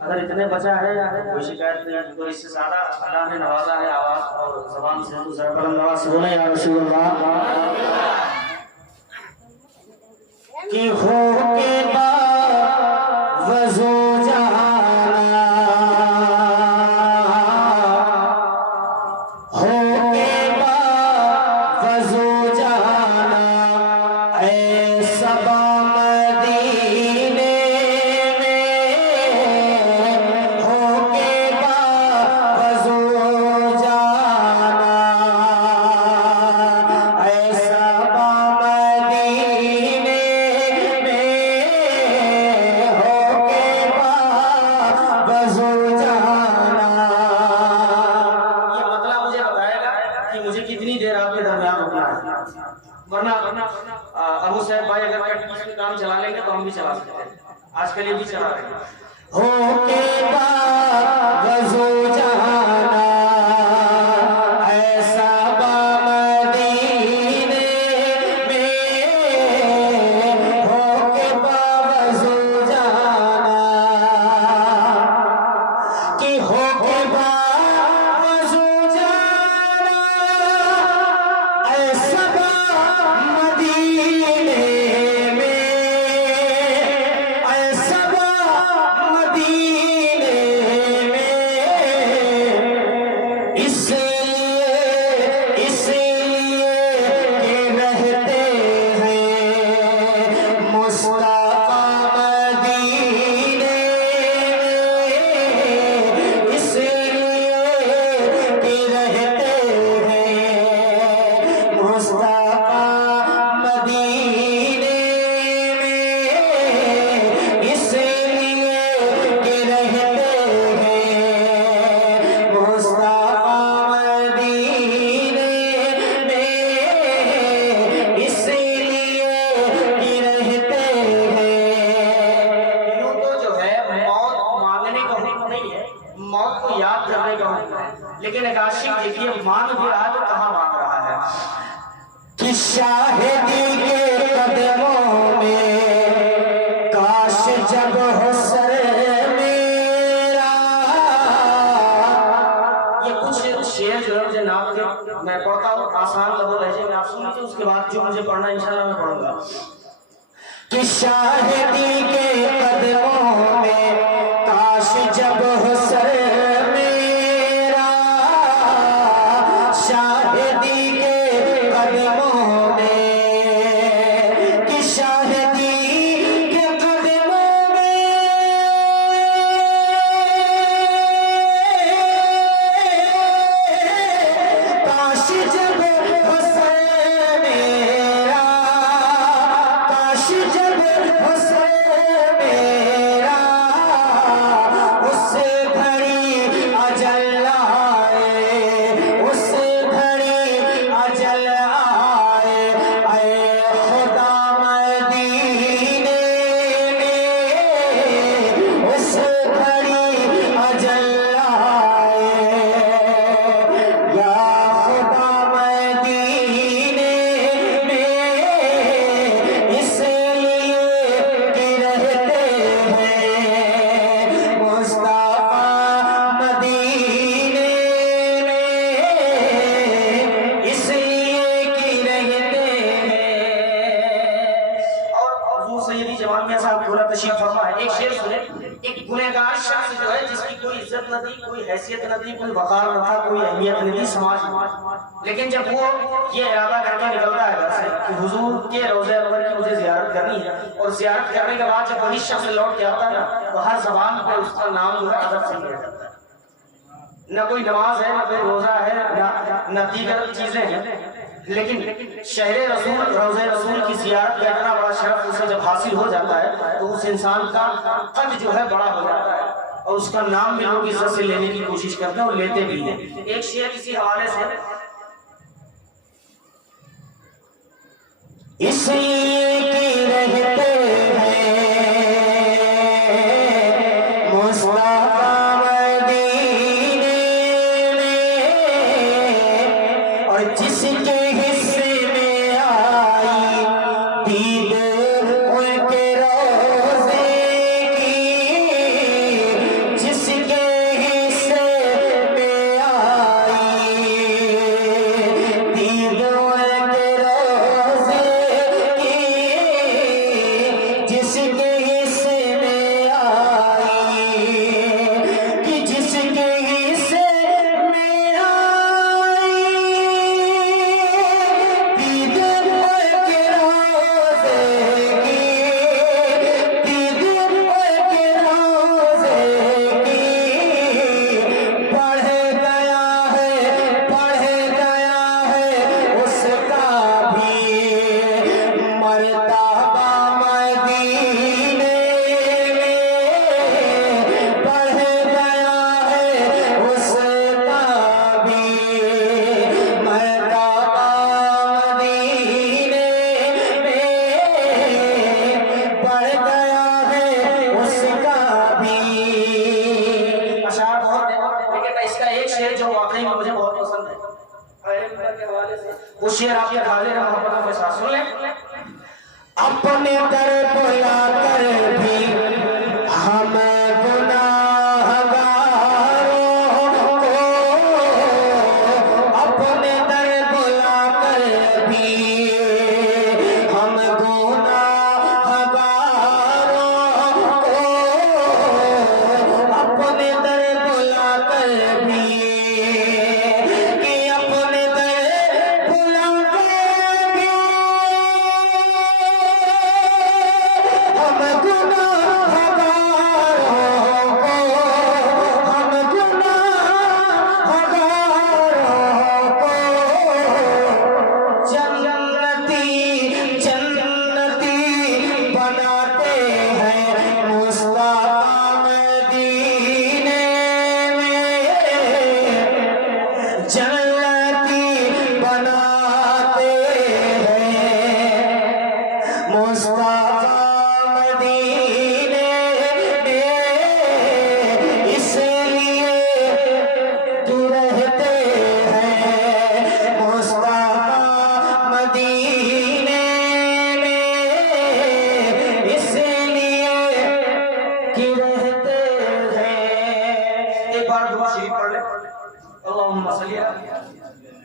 अगर इतने बचा है कोई शिकायत नहीं है, तो इससे ज्यादा अल्लाह ने नवाजा है आवाज और जबान से तो सरकलम नवाज से बोले या रसूलुल्लाह कि हो के बावजू जाना हो के बावजू जाना ऐ सबा कितनी देर आपके दरमियान रुकना है, वरना अबू साहब भाई अगर कंटिन्यूस में काम चला लेंगे तो हम भी चला सकते हैं, आज के लिए भी चला रहे हैं। हो के बावजू जाना ऐसा मदीने में हो के बावजू जाना कि हो के मौत को याद करने का होता है, लेकिन एक आशिक देखिए मान भी रहा है तो कहाँ मांग रहा है कि शाहिदी के कदमों में काश जब हो सर मेरा। ये कुछ शेर जो है मुझे नाम के मैं पढ़ता हूँ आसान लफ्ज़ लहजे में, आप सुन लीजिए, उसके बाद जो मुझे पढ़ना इंशाल्लाह मैं पढ़ूंगा कि शाहिदी के कदमों में काश जब हो सर मेरा, शाहिदी के कदमों में कि शाहिदी के कदमों में काश जब हो सर मेरा, काश जब हो सर मेरा, उससे घड़ी अजल आए, उससे घड़ी अजल आए, ऐ खुदा मदीने में उस घड़ी अजल आए, या खुदा मदीने में इसलिए कि रहते हैं मुस्तफा मदीने में, इसलिए कि रहते हैं। और हुजूर सैयदी जमाल मियां साहब खुला तशरीफ फरमा है, एक शेर सुने, एक गुनहगार शख्स जो है जिसकी कोई इज्जत न थी, कोई हैसियत न थी, कोई वकार न था, कोई अहमियत नहीं थी समाज में, लेकिन जब वो ये इरादा करके निकलता है घर से कि हुजूर के रोज़े अनवर की मुझे जियारत करनी है, और जियारत करने के बाद जब वही शख्स लौट के आता है ना, तो हर जबान पे उसका नाम जो है अदब से लिया जाता है। न कोई नमाज है, न कोई रोजा है, न दीगर चीजें हैं, लेकिन शहरे रसूल रोज़े रसूल की जियारत का इतना बड़ा शरफ उसे जब हासिल हो जाता है तो उस इंसान का कद जो है बड़ा हो जाता है, और उसका नाम भी लोग इज्जत से लेने की कोशिश करते हैं और लेते भी हैं। एक शेर इसी हवाले से, इसलिए कि रहते हैं मुस्तफा मदीने में, और जिसके हिस्से में आई दीद उनके रोज़े की, वो शेर आपके हाजिर मोहब्बतों के साथ सुन लें। अपने दर बुला कर भी हम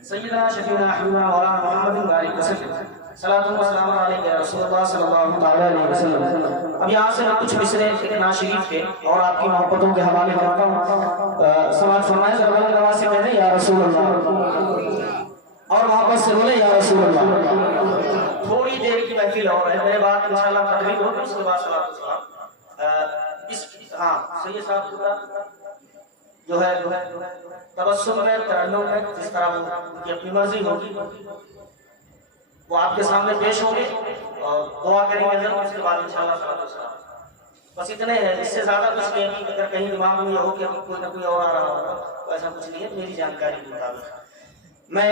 सय्यदना शफीना हबीबना मौलाना मुहम्मद वाली वसल्लम सलातु व सलाम अलैहि या रसूलुल्लाह सल्लल्लाहु तआला अलैहि वसल्लम। अब यहाँ से मैं कुछ मिसरे इतना शरीफ के और आपकी मोहब्बतों के हवाले करता हूँ। समाज फरमाए ज़बरदस्त नवाज से कहते या रसूलुल्लाह और मोहब्बत से बोले या रसूलुल्लाह। थोड़ी देर की महफिल और है, मेरे बाद इंशाल्लाह तकरीर होगी, उसके बाद सलातु व सलाम इस सैयद साहब जो है तबस्सुम में तरन्नुम में जिस तरह उनकी अपनी मर्जी होगी वो आपके सामने पेश होंगे और दुआ करेंगे जरूर, उसके बाद इंशाल्लाह सलातो सलाम। बस इतने हैं, इससे ज्यादा कुछ नहीं है। अगर कहीं दिमाग में हो कि कोई ना कोई और आ रहा होगा तो ऐसा कुछ नहीं है, मेरी जानकारी के मुताबिक मैं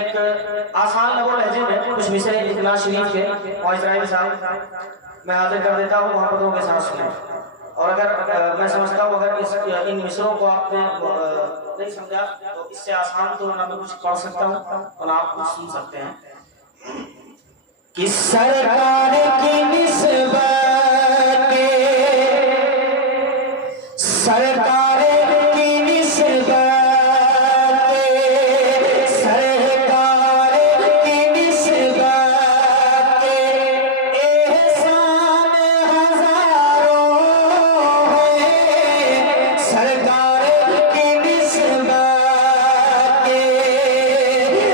एक आसान लगो लहजे में कुछ मिसरे इतना शरीफ के और इजराइल साहब मैं हाजिर कर देता हूँ, मोहब्बतों के साथ सुने। और अगर मैं समझता हूँ अगर इन मिसरों को आपने नहीं समझा तो इससे आसान तो ना मैं कुछ पढ़ सकता हूँ और आप कुछ सुन सकते हैं। कि सरकार की निस्बत सरकार की निस्बत सरकार की निस्बत एहसान हजारों है। सरकार की निस्बत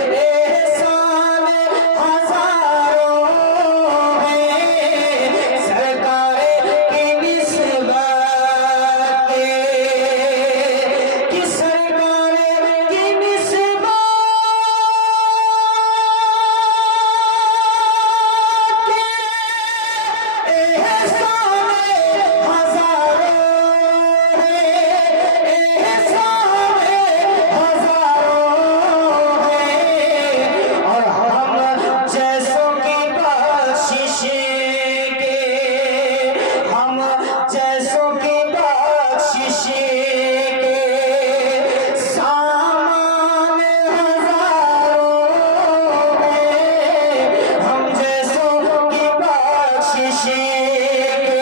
एहसान हजारों है। सरकार की निस्बत कि सरकार की निस्बत एहसान हजारों है। एहसान हजारों है। और हम जैसों की बख्शिश के हम जैसों की बख्शिश के सामान हजारों है। हम जैसों की बख्शिश के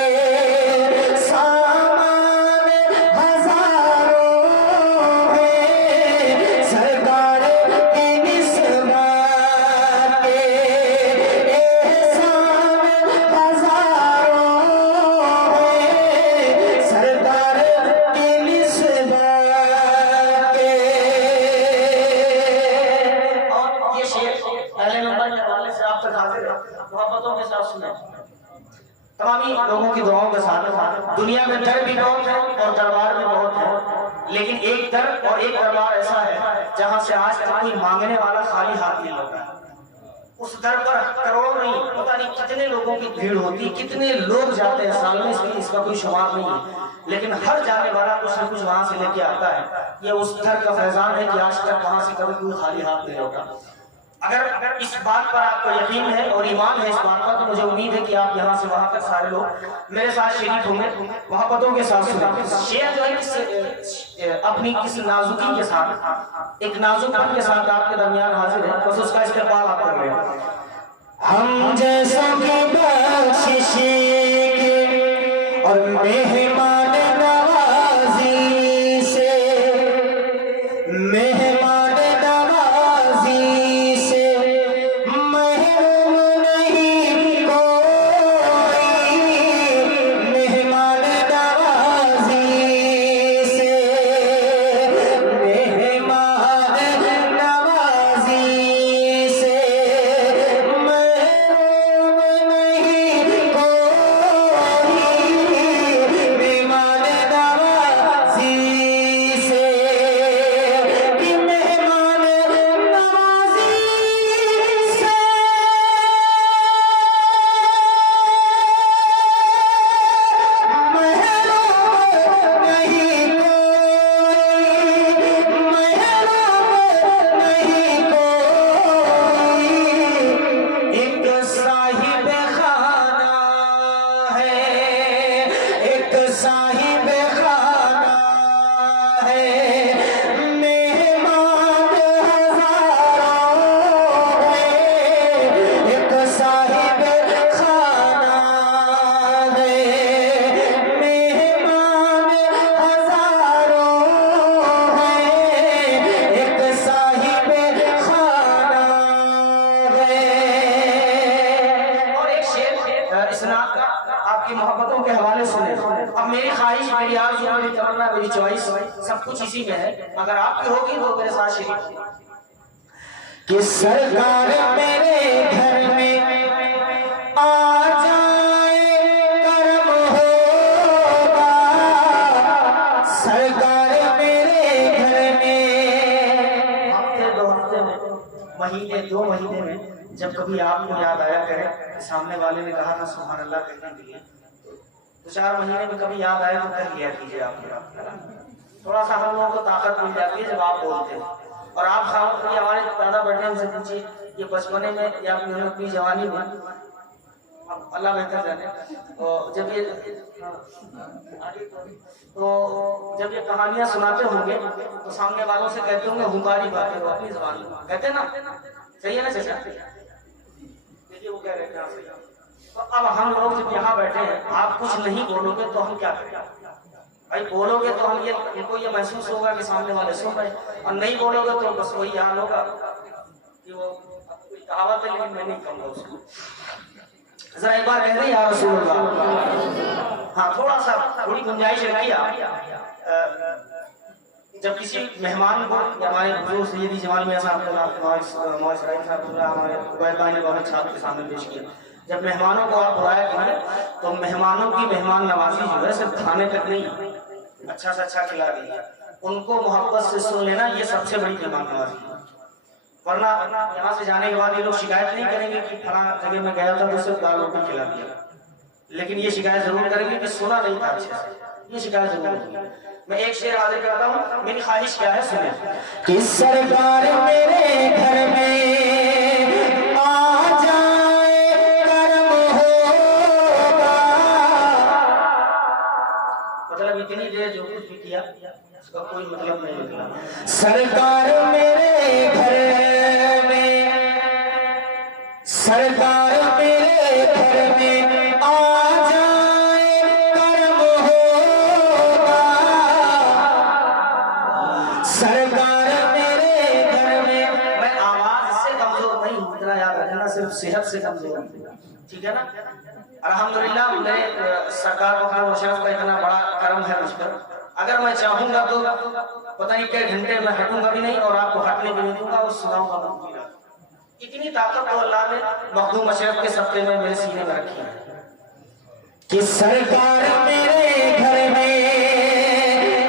सामान हजारों है। सरकार की निस्बत एहसान हजारों है। सरकार की निस्बत और ये शेर पहले नंबर के हवाले से आप तक हाजिर है, मोहब्बतों के साथ सुने। तमामी लोगों की दुआओं के साथ दुनिया में दर भी बहुत है और दरबार भी बहुत है, लेकिन एक दर और एक दरबार ऐसा है जहां से आज तक कोई मांगने वाला खाली हाथ नहीं लौटा। उस दर पर करोड़ों नहीं पता नहीं कितने लोगों की भीड़ होती, कितने लोग जाते हैं साल में, इसका कोई शुमार नहीं है, लेकिन हर जाने वाला कुछ न कुछ वहां से लेके आता है। ये उस दर का फैजान है कि आज तक वहां से कभी कोई खाली हाथ नहीं लौटा। अगर इस बात पर आपको यकीन है और ईमान है इस बात पर, तो मुझे उम्मीद है कि आप यहाँ से वहां तक सारे लोग मेरे साथ शरीक होंगे, मोहब्बतों के साथ सुने। शेर जो है अपनी किसी नाजुकी के साथ, एक नाजुकपन के साथ आपके दरमियान हाजिर है, बस उसका इस्तेमाल आप कर रहे हैं। हम जैसों की बख्शिश और मेहमान नवाजी से, मेहमान नवाजी से महरूम नहीं कोई, मेहमान नवाजी से, मेहमान नवाजी से साहिब खाना है, मेहमान हजारों है, एक साहिब खाना है, मेहमान हजारों है, एक साहिब खाना है। और एक शेर इसनाद का आपकी मोहब्बतों के हवाले सुने। अब मेरी ख्वाहिश, मेरी आरज़ू, मेरी तमन्ना, मेरी चॉइस सब कुछ इसी में है, अगर आपकी होगी तो मेरे साथ शरीक कि सरकार मेरे घर में आ जाए करम होगा, सरकार मेरे घर में हफ्ते दो हफ्ते में, महीने दो महीने में जब कभी आपको याद आया करे, सामने वाले ने कहा था सुभान अल्लाह कहने के लिए, तो 4 महीने में कभी याद आए तो कह लिया कीजिए आप। थोड़ा सा हम लोगों को ताकत मिल जाती है जब आप बोलते हैं। और आप खाओ कि हमारे दादा बढ़ने से पूछिए, ये बचपने में या अपनी जवानी में, अब अल्लाह बेहतर जाने, तो जब ये कहानियां सुनाते होंगे तो सामने वालों से कहते होंगे हुंकारी बातें हो अपनी जबान में, कहते ना, सही है ना चाचा? देखिए वो कह रहे हैं। तो अब हम लोग जब यहाँ बैठे हैं, आप कुछ नहीं बोलोगे तो हम क्या करें भाई? बोलोगे तो हम इनको ये महसूस होगा कि सामने वाले सुन रहे, और नहीं बोलोगे तो बस वही हाल होगा कि वो कोई कहावत है लेकिन मैं नहीं कहूँगा उसको। जरा एक बार कह रहे यार रसूलुल्लाह। हाँ, थोड़ा सा थोड़ी गुंजाइश रखिए आप। जब किसी मेहमान को, हमारे बुजुर्ग सैयदी जमाल मियां साहब ने बहुत अच्छा आपके सामने पेश किया, जब मेहमानों को आप बुलाया करें तो मेहमानों की मेहमान नवाजी जो है सिर्फ खाने तक नहीं, अच्छा से अच्छा खिला दीजिए, उनको मोहब्बत से सुन लेना, ये सबसे बड़ी मेहमान नवाजी है। वरना यहाँ से जाने के बाद ये लोग शिकायत नहीं करेंगे कि फला जगह में गया था तो सिर्फ दाल रोटी खिला दिया, लेकिन ये शिकायत जरूर करेंगे कि सुना नहीं था अच्छे से, ये शिकायत जरूर होगी। मैं एक शेर हाजिर करता हूँ, मेरी ख्वाहिश क्या है सुने। कि सरकार मेरे घर में आ जाए करम होगा, मतलब इतनी देर जो कुछ भी किया उसका कोई मतलब नहीं निकला। सरकार मेरे घर में, सरकार मेरे घर में आ जाए करम होगा, सरकार मेरे घर में। मैं आवाज से कमजोर नहीं हूँ, इतना याद रखना, सिर्फ सेहत से कमजोर हूँ, ठीक है ना? अल्हम्दुलिल्लाह मेरे सरकार मुशर्रफ का इतना बड़ा करम है मुझ पर, अगर मैं चाहूंगा तो पता नहीं क्या घंटे में हटूंगा भी नहीं और आपको हटने भी नहीं दूंगा और सुनाऊंगा भी। इतनी ताकत तो अल्लाह ने मखदूम मशरफ के सत्ते में मेरे सीने में रखी है कि सरकार मेरे घर में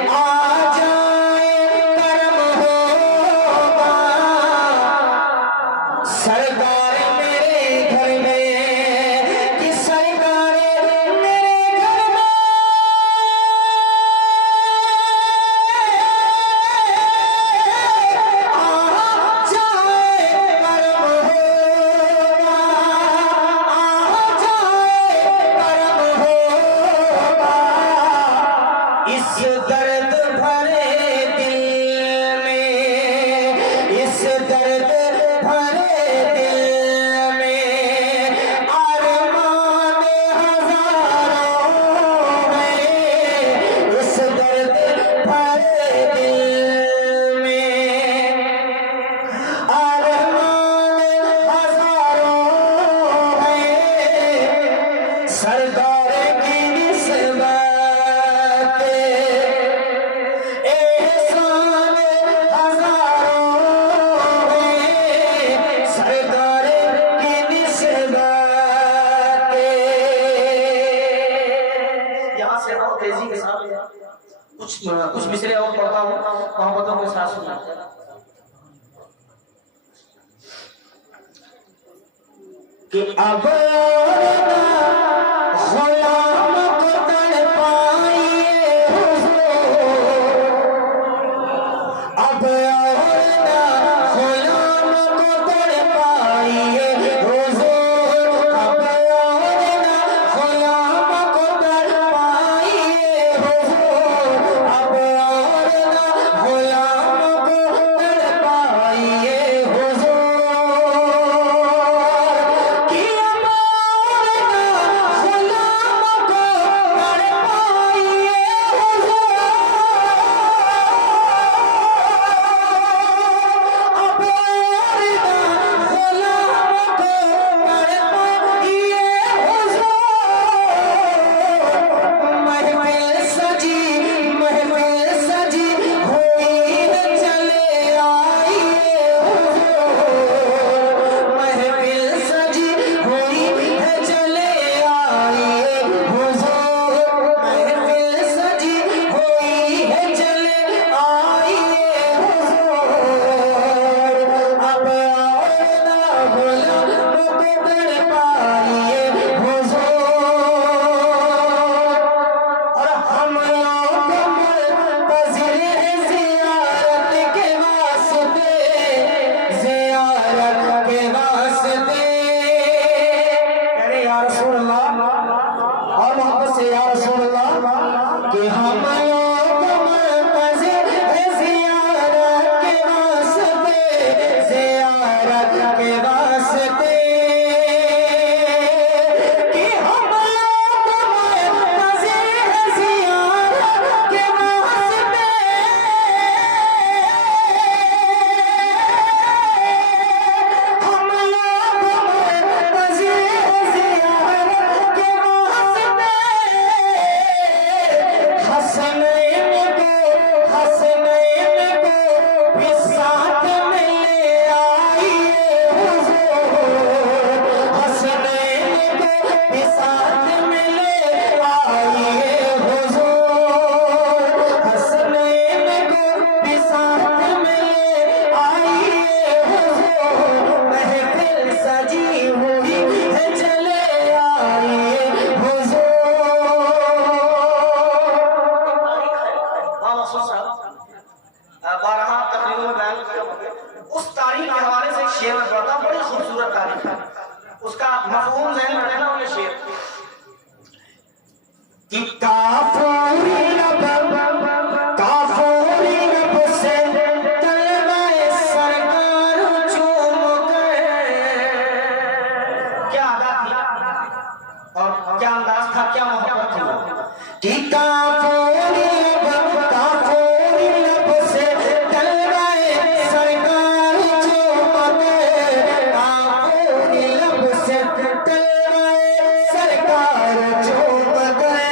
आ जाए करम होगा, सरकार मेरे घर में, कि सरकार मेरे घर में आ जाए करम होगा, आ जाए करम होगा, कुछ मिसरे और पढ़ता हूँ मोहब्बतों के साथ सुना कि अब गुलाम को तड़पाइए अब गुलाम को तड़पाइए हुजूर अब गुलाम को तड़पाइए हुजूर अब गुलाम को तड़पाइए उसका मफहूम ज़हन में रखना उन्हें शेर कि काफूरी लब से तलवाए सरकार चूम गए। क्या अदा थी और क्या अंदाज था, क्या मोहब्बत थी कि काफूरी लब से तलवाए सरकार चूम गए। काफूरी लब से तलवाए सरकार चूम गए।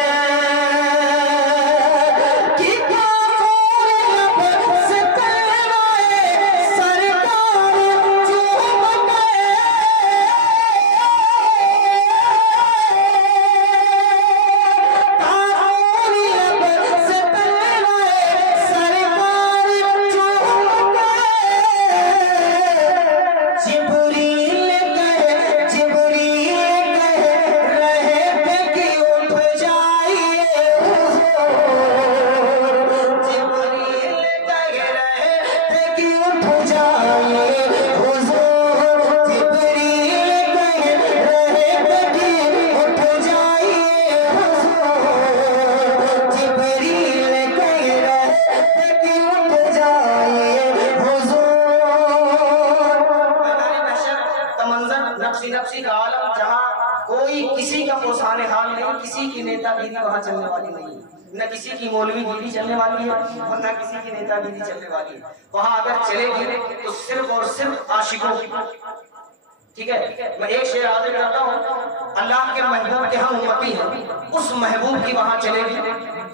नफ्सी का आलम जहाँ कोई किसी का पोसाने हाल नहीं, किसी की नेतागिरी वहाँ चलने वाली नहीं, न किसी की मौलवीगिरी चलने वाली है और न किसी की नेतागिरी चलने वाली है। वहाँ अगर चलेगी तो सिर्फ और सिर्फ आशिकों की। ठीक है, मैं एक शेर हाजिर करता हूँ। अल्लाह के महबूब के हम उम्मती हैं, उस महबूब की वहाँ चलेगी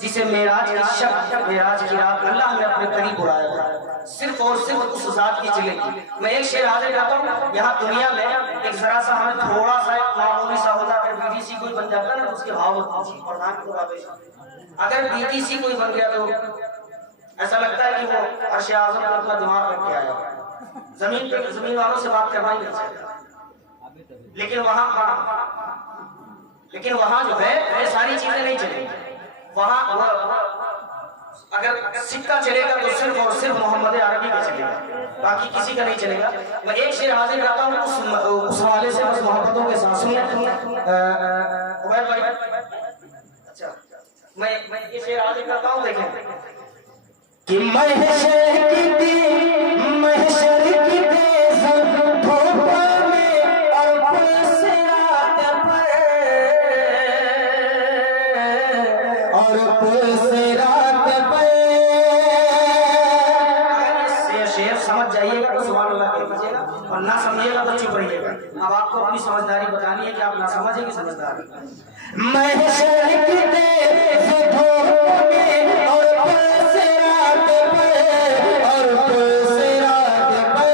जिसे मेराज की शब, मेराज की रात अल्लाह ने अपने करीब बुलाया था। सिर्फ और सिर्फ उस जात की चलेगी। मैं एक शेर हाजिर करता हूँ। यहाँ दुनिया में एक जरा सा हमें थोड़ा सा मामूली सा होता, अगर बीटीसी कोई बन जाता है ना उसके भाव प्रधान, अगर बीटीसी कोई बन गया तो ऐसा लगता है कि वो अर्श आज़म पे अपना दिमाग रख के आया है। जमीन वालों से बात करना ही नहीं चाहिए। लेकिन वहां जो है ये सारी चीजें नहीं चलेंगी। वहां अगर सिक्का चलेगा तो सिर्फ और सिर्फ मोहम्मद अरबी का चलेगा, बाकी किसी का नहीं चलेगा। मैं एक शेर हाजिर करता हूँ उस हवाले से, बस मोहब्बतों के साथ सुनिए। अच्छा, मैं ये शेर हाजिर करता हूँ, देखें कि महशर की तेज धूप में और पुलसिरात पर, और पुलसिरात पर। अगर शेर समझ जाइएगा तो सुभान अल्लाह कह दीजिएगा, और ना समझिएगा तो चुप रहिएगा। अब आपको अपनी समझदारी बतानी है कि आप ना समझे कि समझदार। महशर की तेज धूप में और पुलसिरात पर, और पुलसिरात पर।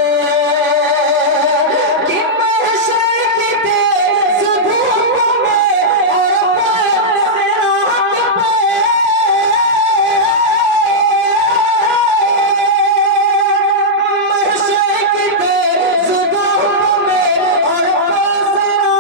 कि महशर की तेज धूप में और पुलसिरात पर, महशर की तेज धूप में और पुलसिरात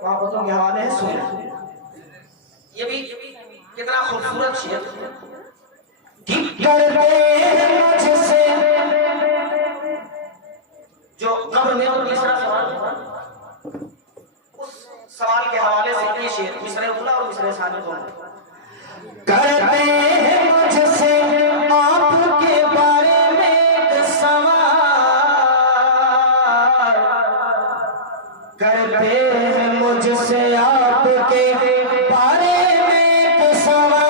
मोहब्बतों के हवाले है, सुनिए। ये भी कितना खूबसूरत शेर। जो कब्र में तो तीसरा सवाल था, उस सवाल के हवाले से ये शेर मिसरे उला और मिसरे सानी दोनों करते हैं मुझसे आपके बारे में एक सवाल, करते हैं मुझसे आपके बारे में एक सवाल,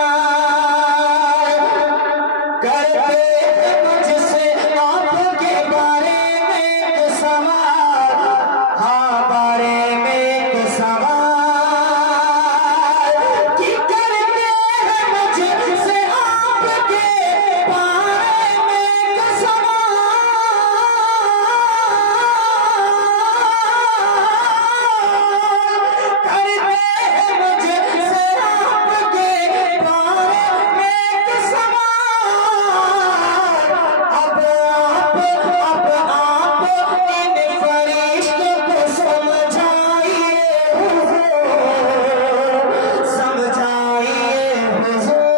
करते हैं मुझसे आपके बारे में एक सवाल, हाँ बारे में एक सवाल। कि करते हैं मुझसे आपके बारे में एक सवाल, करते हैं मुझसे आपके बारे में एक सवाल। अब आप इन फरिश्तों को समझाइए हुजूर, समझाइए हुजूर।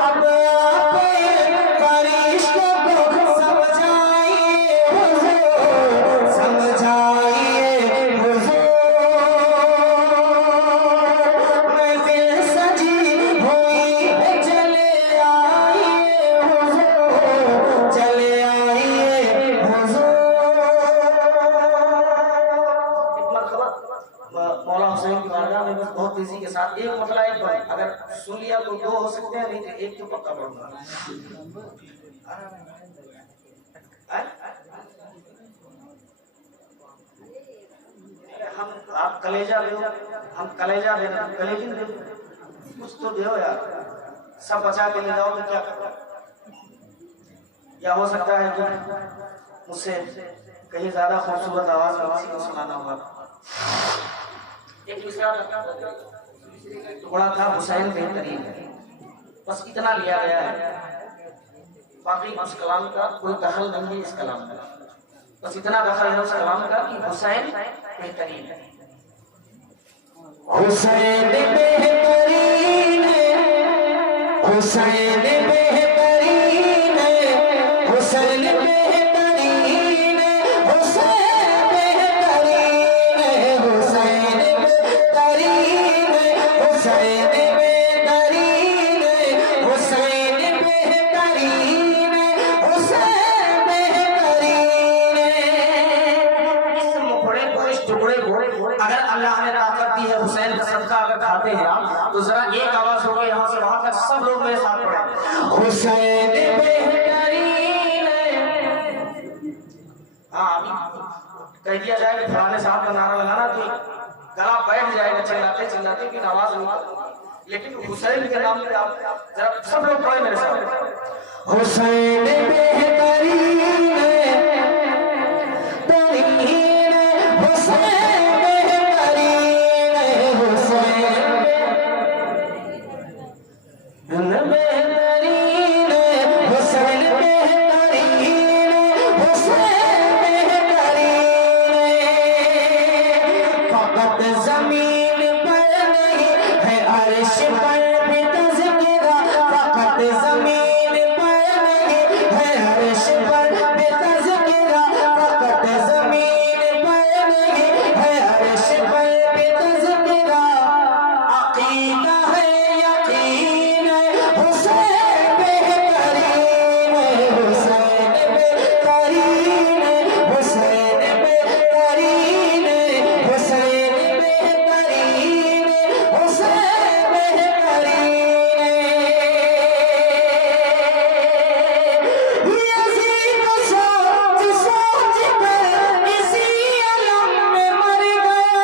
अब आप इन फरिश्तों को समझाइए हुजूर, समझाइए हुजूर। महफिल सजी हुई है, चले आइए हुजूर, चले आइए हुजूर। एक मरतबा मौला हुसैन की बारगाह में बस बहुत तेजी के साथ एक मतला एक बार अगर सुन लिया तो दो हो सकते हैं, नहीं तो एक तो पक्का पड़ूंगा। हम आप कलेजा दो, हम कलेजा दे, कलेजी दे, कुछ तो दो यार। सब बचा के ले जाओ तो क्या करो? या हो सकता है कि मुझसे कहीं ज्यादा खूबसूरत आवाज में किसी को सुनाना होगा। एक दूसरा टुकड़ा था, हुसैन बेहतरीन है, बस इतना लिया गया है, बाकी उस कलाम का कोई दखल नहीं है। इस कलाम का बस इतना दखल है उस कलाम का कि हुसैन बेहतरीन है। हुसैन बेहतरीन है, हुसैन बेहतरीन है, हुसैन बेहतरीन है, हुसैन बेहतरीन है, हुसैन बेहतरीन है, हुसैन बेहतरीन है, हुसैन बेहतरीन है, हुसैन बेहतरीन है। इस मुखड़े को, इस टुकड़े को अगर अल्लाह ने ताकत दी है, हुसैन का सदका अगर खाते हैं आप, तो जरा एक आवाज होगी यहाँ से वहां तक, सब लोग मेरे साथ पढ़े। हुसैन बेहतरीन। हाँ, अभी कह दिया जाए कि फलाने साहब का नारा लगाना तो गला बैठ जाएगा चिल्लाते चिल्लाते कि आवाज नहीं, लेकिन हुसैन के नाम पे आप जरा सब लोग पढ़े मेरे साथ। हुसैन बेहतरीन तरीन, हुसैन बेहतरीन, हुसैन बेहतरीन, हुसैन बेहतरीन, हुसैन बेहतरीन। फकत जमीन पर नहीं है अर्श पर भी तज़किरा, फकत जमीन पर नहीं है अर्श पर भी तज़किरा, फकत जमीन पर नहीं है अर्श पर भी तज़किरा। अक़ीदा है यकीन है हुसैन बेहतरीन, हुसैन बेहतरीन, हुसैन बेहतरीन, हुसैन बेहतरीन, हुसैन बेहतरीन। यज़ीद सोच सोच कर इसी अलम में मर गया,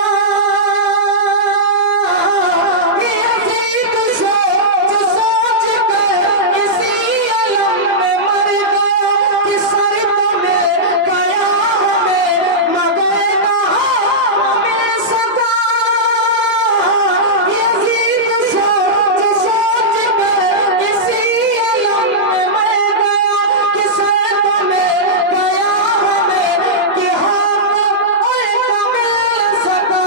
यज़ीद सोच सोच कर इसी अलम में मर गया कि सर तुम्हें गया हमें मगर कहाँ मिल सका। यज़ीद सोच सोच कर इसी अलम में मर गया कि सर तुम्हें गया हमें कि हम उनका मिल सका।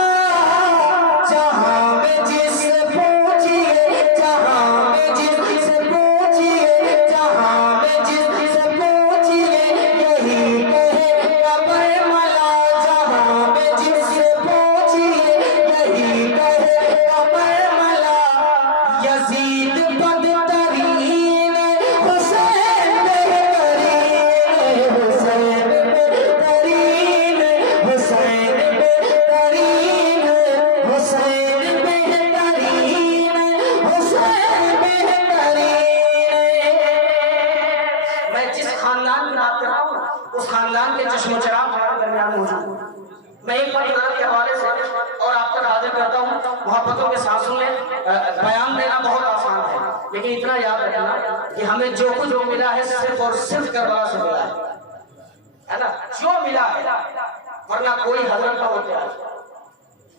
जहाँ में जिससे पूछिए, जहाँ में जिससे पूछिए, जहाँ में जिससे पूछिए यही कहे कमरमला, जहाँ में जिससे पूछिए यही कहे कमरमला। यज़ीद बदतरीन, हुसैन बेहतरीन, हुसैन बेहतरीन, हुसैन बेहतरीन, हुसैन बेहतरीन, हुसैन बेहतरीन। मैं जिस खानदान की बात कर रहा हूँ उस खानदान के चश्मो चराग हमारे दरमियान मौजूद हूँ। मैं एक बार हज़रत के हवाले से और आप तक हाजिर करता हूँ, मोहब्बतों के सांसों में बयान देना बहुत आसान है, लेकिन इतना याद रखना कि हमें जो कुछ जो मिला है सिर्फ और सिर्फ करबला से मिला है ना, जो मिला है, वरना कोई हजरत ना होते आज।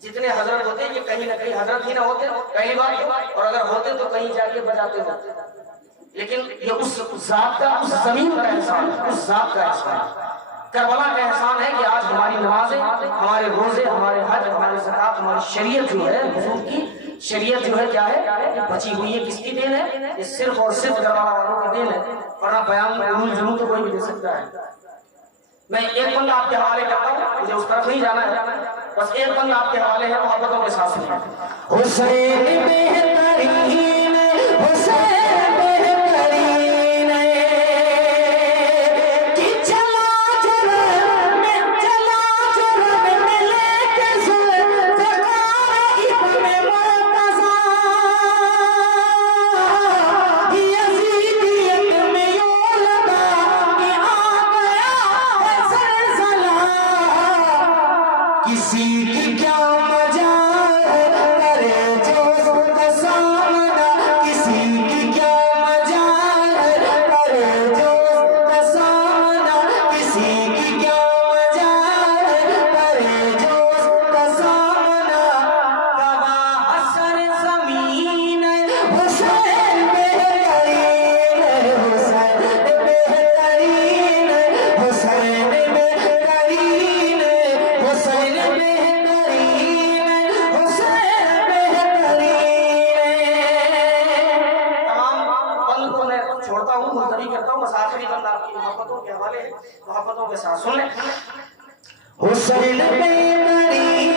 जितने हजरत होते ये कहीं ना कहीं हजरत ही ना होते पहली बात, और अगर होते तो कहीं जाके बजाते होते। लेकिन ये उस जात का, उस जमीन का एहसान, उस जात का एहसान, करबला का एहसान है कि आज हमारी नमाजें, हमारे रोजे, हमारे हज, हमारे ज़कात, हमारी शरीयत जो है, हुजूर की शरीयत जो है क्या है, ये बची हुई है। किसकी देन है? ये सिर्फ और सिर्फ करबला वालों की देन है, वरना बयान उलूल जुलूल तो कोई भी दे सकता है। मैं एक बंदा आपके हवाले करता हूँ, मुझे उस तरफ नहीं जाना है, बस एक बंदा आपके हवाले है, मोहब्बतों के साथ सुनिए। हुसैन बेहतरीन, हुसैन बेहतरीन, कि चला जुर्म में, चला जुर्म में लेके ज़ुल्फ़िकार इब्न मुर्तज़ा, यज़ीदियत में यूं लगा कि आ गया है ज़लज़ला। किसी की क्या मजाल है करे जो उसका सामना, किसी की क्या मजाल है करे जो उसका सामना, किसी की क्या मजाल है करे जो उसका सामना। तबाह सर ज़मीन हुसैन बेहतरीन, हुसैन बेहतरीन, हुसैन बेहतरीन, हुसैन बेहतरीन, हुसैन बेहतरीन। तमाम बंद को मैं छोड़ता हूँ, मुलतवी करता हूँ, बस आखिरी बंद आपकी मोहब्बतों के हवाले है, मोहब्बतों के साथ सुन लें। हुसैन बेहतरीन,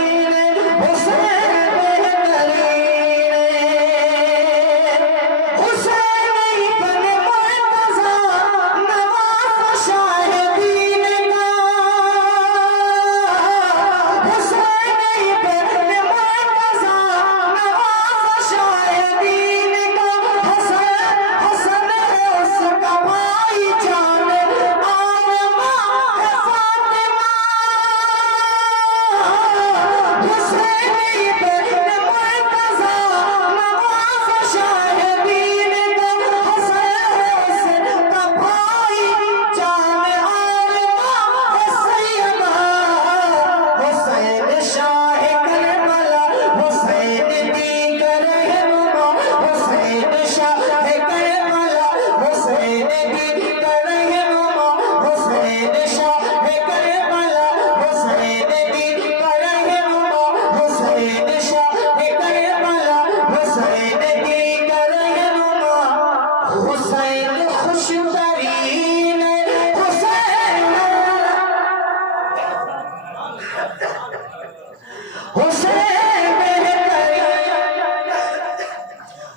हुसैन बेहतरीन, हुसैन इब्न मुर्तज़ा नवाज़ शाहिदीन का, हुसैन इब्न मुर्तज़ा नवाज़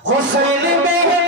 हुसैन में